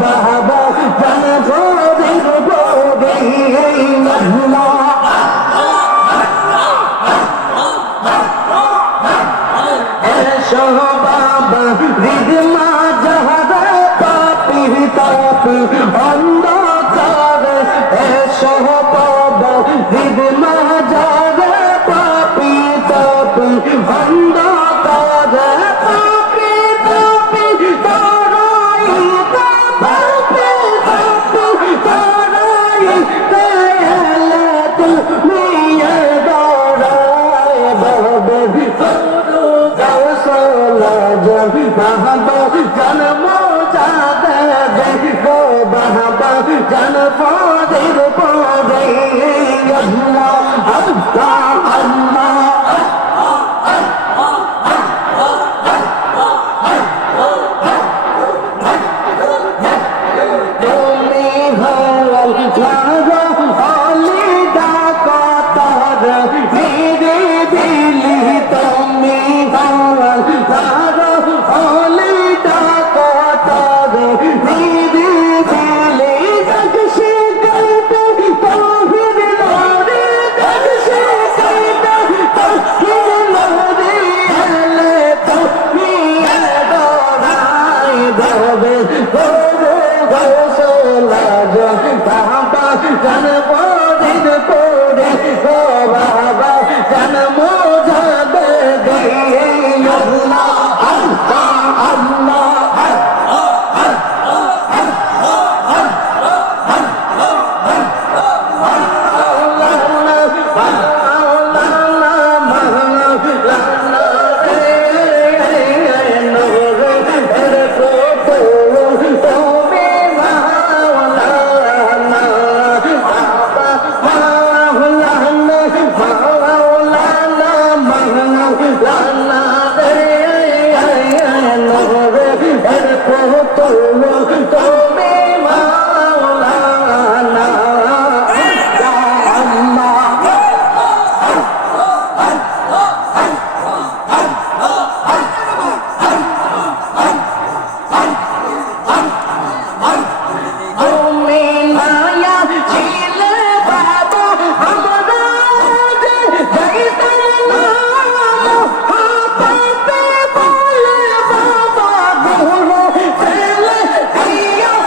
বাবা জান ফরিদ পড়ে আল্লাহ এসো বাবা হৃদ মাঝারে পাপি তাপি অন্ধকার এসো বাবা হৃদ মাঝারে পাপি তাপি অন্ধকার পাপি তাপি তারাইতে পাপি তাপি তারাইতে এলে তুমি দৌড়ায় বাবা বাবা জন্ম যাদে গো বাবা জন ফরিদ পড়ে আল্লাহ আল্লাহ আল্লাহ তুমি হল যারা অলি ডাকা তার ধীরে দিলি তুমি হল যারা অলি ডাকা তার ধীরে দিলি জগশে করতে তাহির লারে জগশে করতে তাহির লারে এলে তুমি দরাই দেবে বাবা জান ফরিদ পড়ে গো বাবা জান মোজাবে দিয়ে আল্লাহ আল্লাহ আল্লাহ Yeah.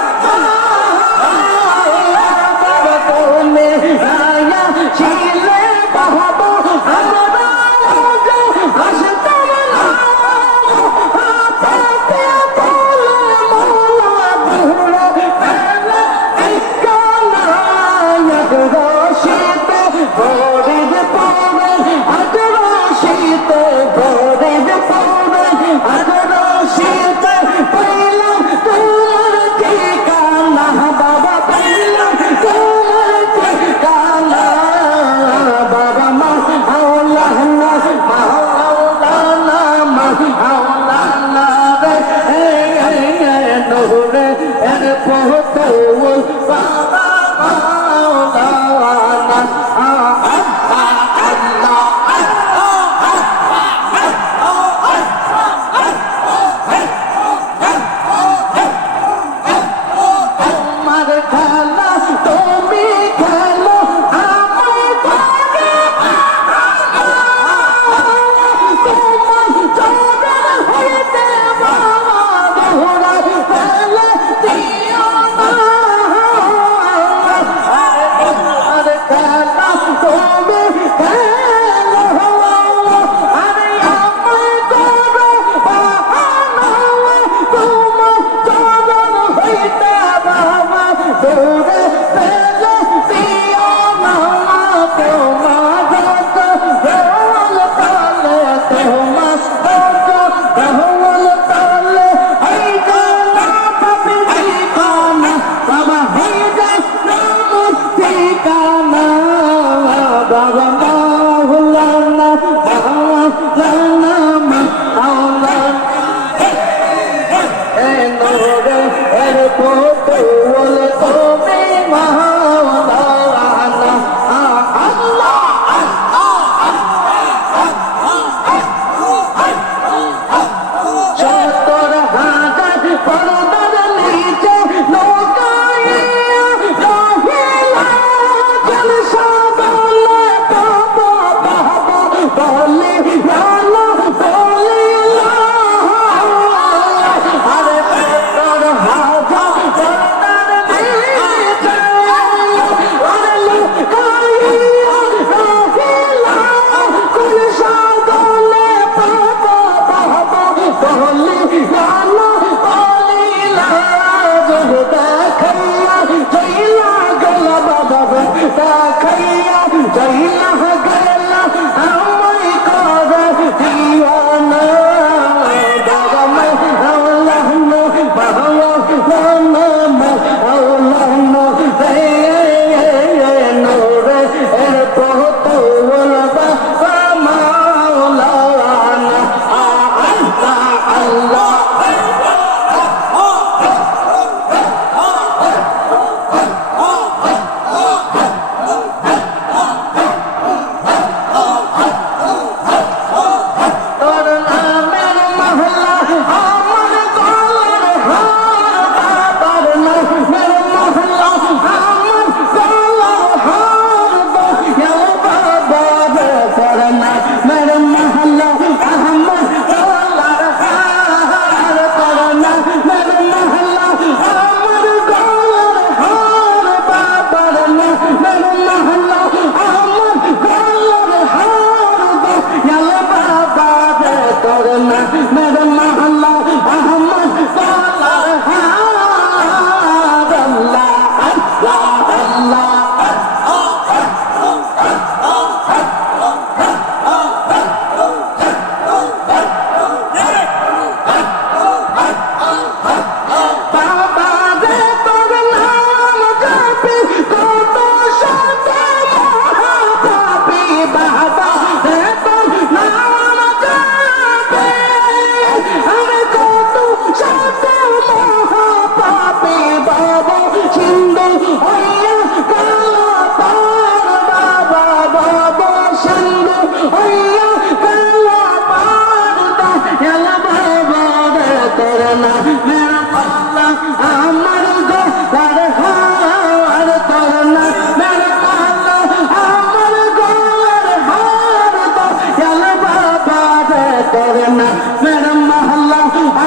করে না মেরা আল্লাহ আমার গলার হার করে না মেরা আল্লাহ আমার গলার হার তো চল বাবা রে করে না মেরা মহল্লা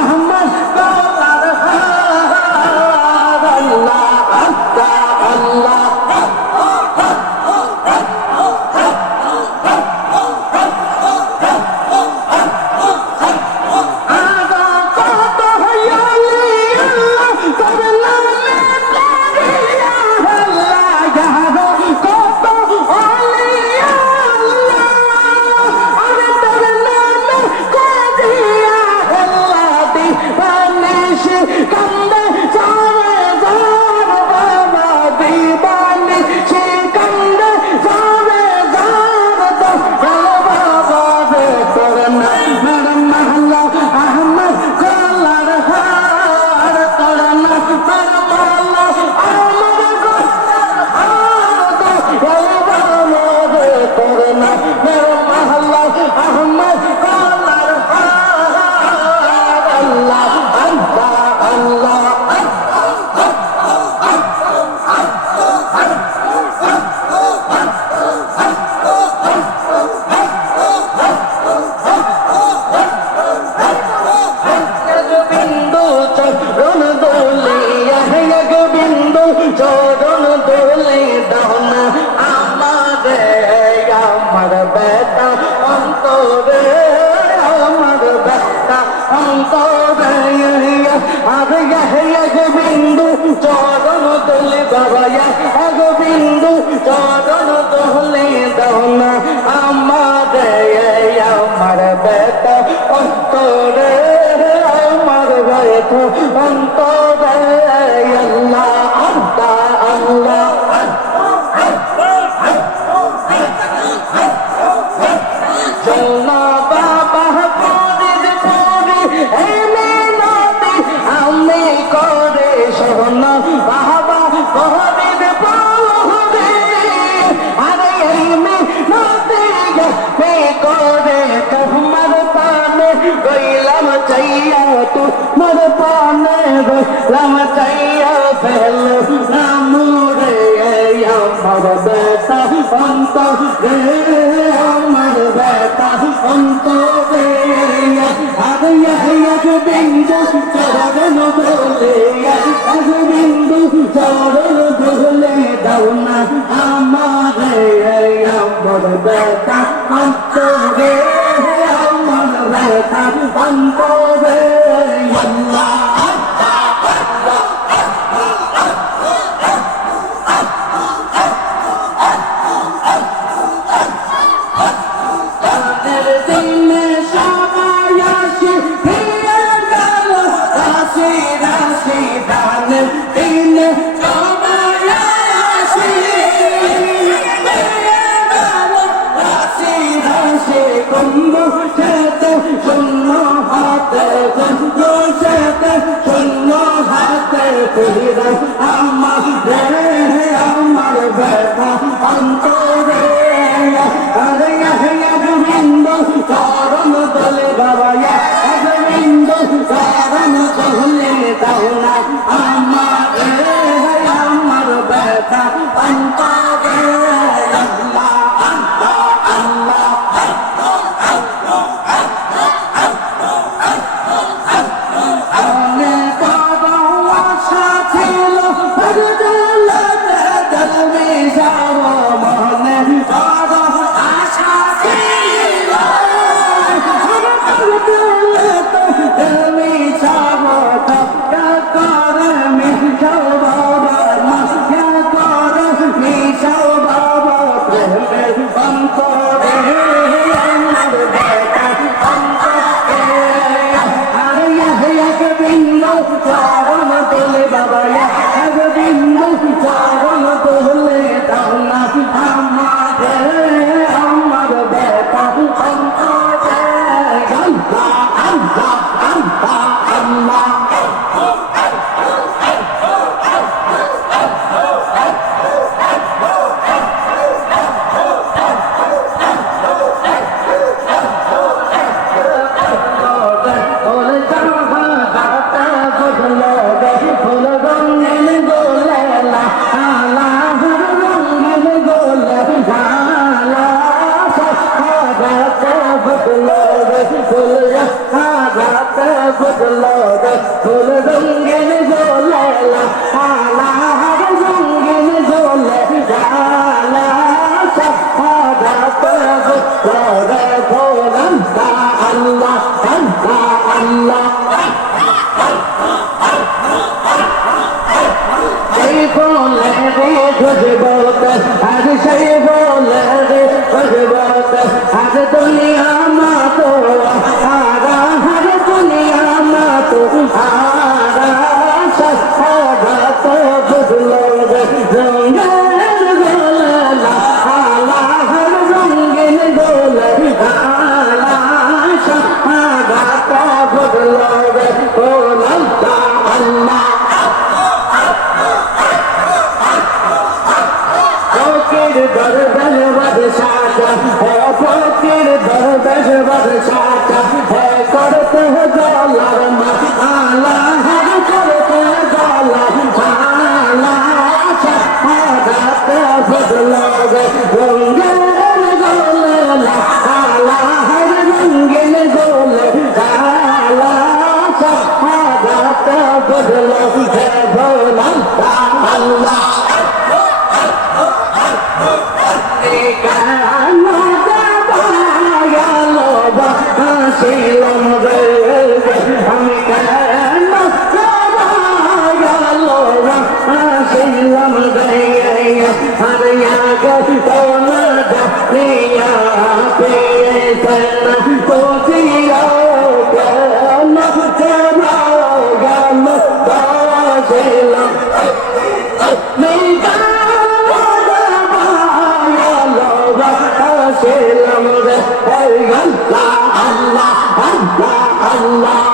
আমার গলার হার আল্লাহ আল্লাহ চরণ দোলে দানা আমারে আমার বেটা অন্তরে আমার বেটা অন্তরে আর এক বিন্দু চরণ দোলে বাবা এক বিন্দু চরণ দোলে দানা আমারে আমার বেটা অন্তরে আমার বেটা অন্তরে আল্লাহ Allah Jalla Baba Puri Puri Eminati Ami Kore Shona Baba Puri Puri Are Eminati Me Kore Kahmar Pane Gailam Chaiya Tu Mar Pane Gailam Chaiya Pehlo Namure আমার বেটা অন্তরে আমার বেটা অন্তরে আর এক বিন্দু চরণ দোলে এক বিন্দু চরণ দোলে দাও না আমারে আমার বেটা অন্তরে আমার বেটা অন্তরে আল্লাহ আমার ব্যথা অন্তরে আরে এক বিন্দু চরণ দলে বাবা এক বিন্দু চরণ দলে দাও না আমার ব্যথা অন্তরে আল্লাহ আল্লাহ আল্লাহ অনেক আশা ছিল রাতে বুঝলো রে ফুল রঙিন ঝোলে লালা রঙিন ঝোলে লালা রাতে বুঝলো রে ফুল আল্লাহ আল্লাহ আল্লাহ সেই বলে রে খুশবুতে আজ সেই বলে রে খুশবুতে আজ দুনিয়া মা তো আরা হর দুনিয়া মা তো আরা সহারা তো বুঝলো রে রঙের গোলে আলা হর রঙিন গোলে আলা সহারা তো বুঝলো রে আল্লাহ আল্লাহ ফকির দরবেশ বাদশাহ है फकीर दरवेश बादशाह है करते गलार आला हर करते गलार आला शहादत बदलोगे रंगीन गोले आला हर रंगीन गोले आला शहादत बदलोगे भोला अल्लाह শিলম রে আমি কেন শিলম রে হরিয়া গোনা দিয়া পেয়েছেন তো জিয়া কেন কেন শিলম শিলম রে আল্লাহ আল্লাহ আল্লাহ আল্লাহ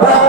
Allah